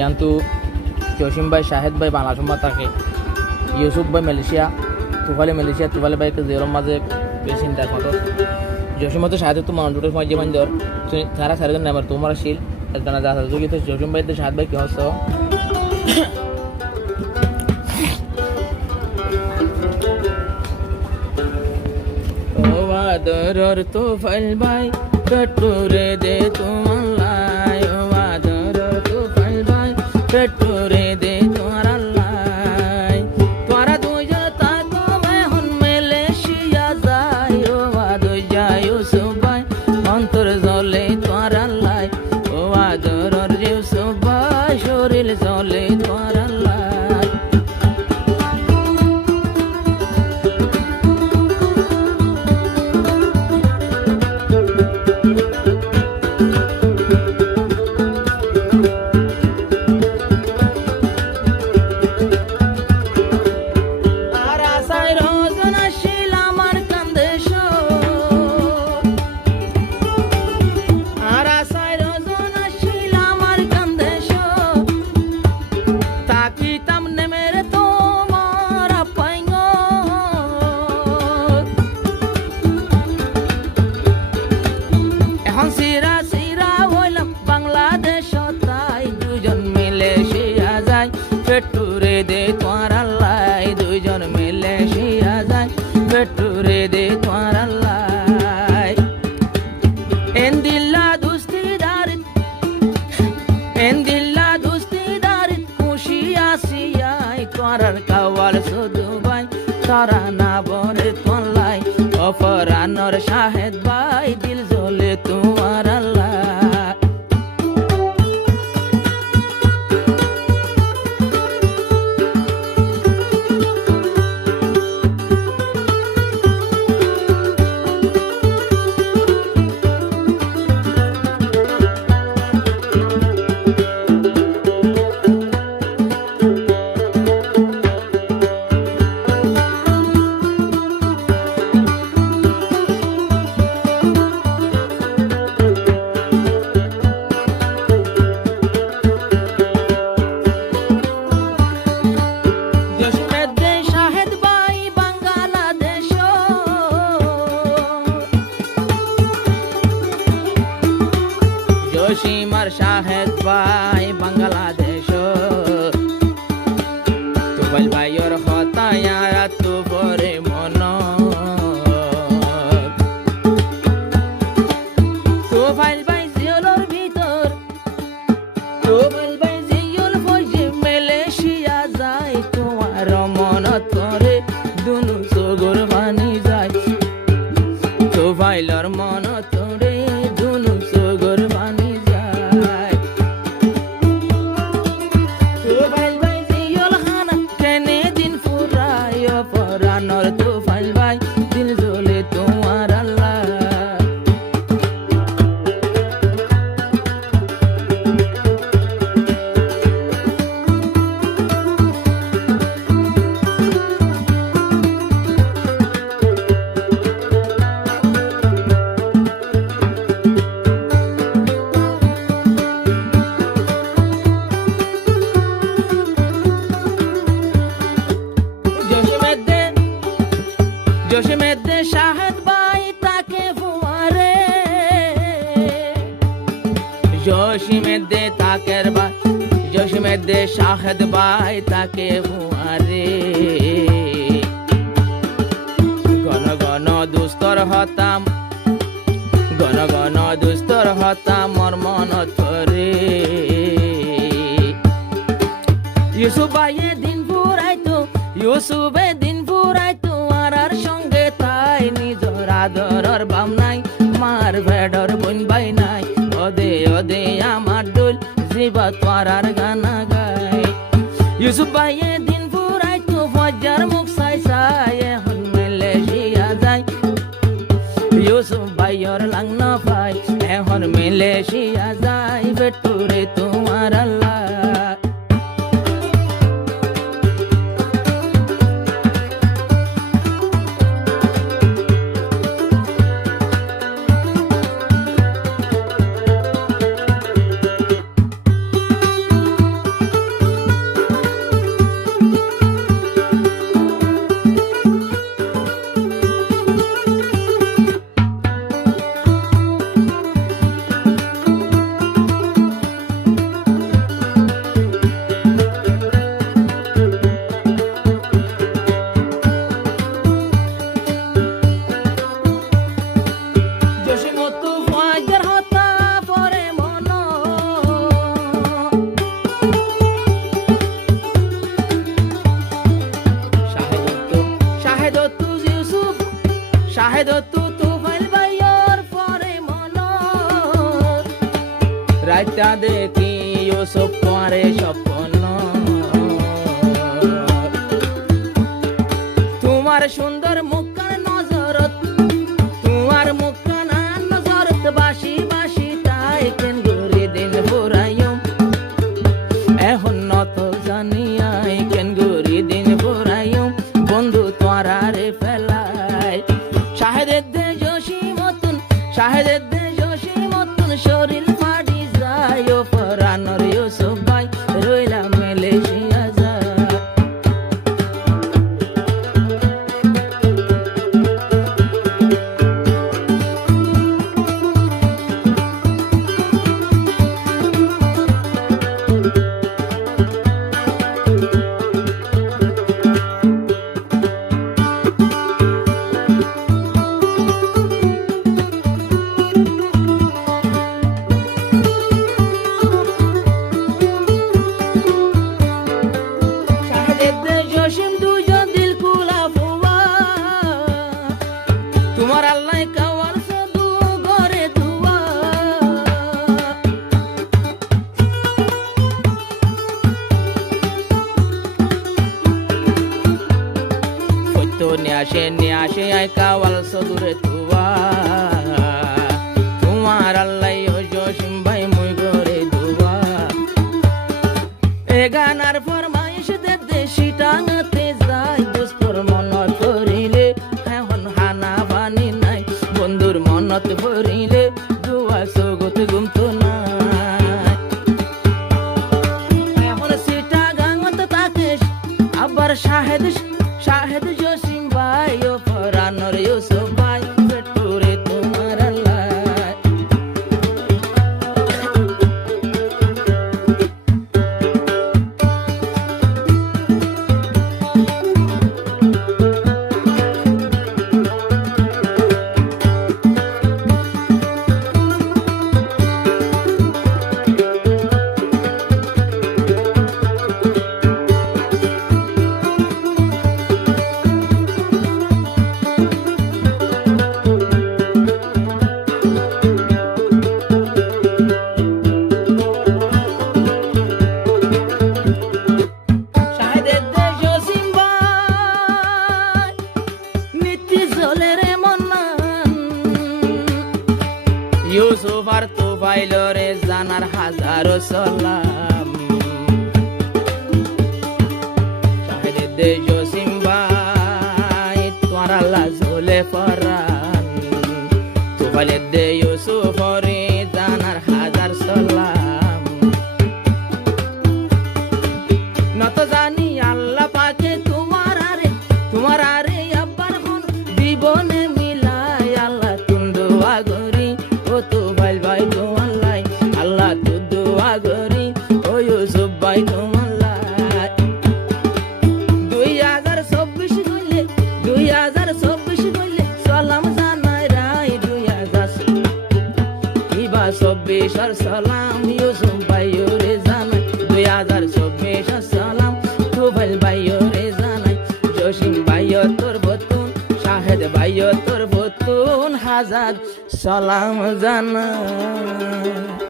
কিন্তু জসিম ভাই শাহেদ ভাই বাংলাদেশ থাকে, ইউসুফ ভাই মালয়েশিয়া, তুফালি ভাইকে জেরোর মাঝে চিন্তার মতো জসিম তো শাহেদ তো মানুষ দুটোর সময় জীবন জ্বর তারা সারিদিন নেবার তোমার শিল একদানা যা যোগী তো জসিম ভাই তো শাহেদ ভাই কি হচ্ছে আদরর তুফাইল ভাই পেটুরে দে তোমার লাই, ও আদরর তুফাইল ভাই পেটুরে দে তোমার লাই, তোরা দুইজন তাকো এখন মালয়েশিয়া যাই, ও আদর যাই ইউসুফ ভাই অন্তর জলে তোমার লাই, ও আদরর ইউসুফ ভাই শরীর জলে তোমার লাই। পেটুরে দে তোমার লাই, দুইজন মালয়েশিয়া যায় পেটুরে দে তোমার লাই, এন্দিল্লা দুস্তিদার খুশি আসিয়াই করার কাওয়াল শুধু ভাই তারা না বলে তোমার লাই, অপরানোর শাহেদ ভাই দিল জ্বলে তোমার লাই। জসিমার শাহেদ ভাই বাংলাদেশ, তুফাইল ভাইয়ের হতায়ার তু পরে মন, তুফাইল ভাই জিওলোর ভিতর, তুফাইল ভাই জিওল ফৌজি মালয়েশিয়া যায়, তোমার মন ধরে দুনু সগর বানি যায়, তুফাইলর মন ধরে দুনু সগর বানি যায়, তুফাইল ভাই জিওল খানা কেনে দিন ফুরায়, পরানোর তুফাইল ভাই দিল জ্বলে তোমার আল্লাহ। জসিমেদ্দে শাহেদ ভাই তাকে ফুয়ারে, জসিমেদ্দে তাকের ভাই, জসিমেদ্দে শাহেদ ভাই তাকে ফুয়ারে, ঘন ঘন দুস্তর হতাম, ঘন ঘন দুস্তর হতাম মোর মন ধরে, ইউসুফ ভাইয়ে দিন ফুরাইতো, ইউসুফে দিন ফুরাইতো আর সঙ্গে তাই নিজর আদরর বাম নাই, মার ভেডর বোন ভাই নাই, ওদে ওদে আমার দোল জিবা তোরার গানা গায়, ইউসুফ ভাইয়ে দিন ফুরাইতো ফজ্জার মুখ সাই সাই এখন মালয়েশিয়া যায়, ইউসুফ ভাইয়ের লাংনা পাই এখন মালয়েশিয়া যায়, পেটুরে তোমার আল্লাহ। এইটা দেখি ইউসুফ তোমারে স্বপ্ন তোমার সুন্দর মুখখান নজরত তোমার মুখখান নজরত বাসি বাসি তাই কেন ঘুরে দিন ফুরাইও এখন নত জানিয়াই কেন ঘুরে দিন ফুরাইও বন্ধু তোরারে ফেলাই শাহেদের দেশ মতন শাহেদের দেশ মতন শরীর ফাটি যায় ও পরানোর ইউসুফ ভাই রইলা মালয়েশিয়া যায় তোমার আল্লাহ কাওয়ার সাধু ঘরে দুয়া হইতো নিয়ে আসে আই কাওয়াল সাধুরে দুয়া তোমার আল্লাহ জসিম ভাই মুই ঘরে দুয়া এ গানার ফরমাইশ দে দেশি টাঙাতে যায় দুস্তর মনত করিলে এখন হানা বানি নাই বন্ধুর মনত ভরিলে দুয়া সগত গুমতো নাই এখন সিটা গাঙত তাকেশ আবার শাহেদ শাহেদ জসিম ভাই ও ফরানোর ইউসুফ ভাই পেটুরে তোমার আল্লাহ ইউসুফ আর তুফাইল রে জানার হাজারো সালাম শাহেদ জসিম ভাই তোমার আল্লাহ ঝোলে ফরান তুফাইল দে ইউসুফ রে জানার হাজার সালাম নত জানি আল্লাহ পাকে তোমার আরে আব্বার কোন জীবনে মিলাই আল্লাহ তুম দোয়া করি ও তুফাইল ভাই তোমার লাই আল্লাহ তু দোয়া করি ও ইউসুফ ভাই তোমার লাই 2024 গইলে সালাম জানাই রাই 2024 আর সালাম ইউসুফ ভাই রে জানাই 2024 আর সালাম তুফাইল ভাই রে জানাই জসিম ভাই তোর বতুন শাহেদ ভাই তোর বতুন হাজার সালাম জানাই।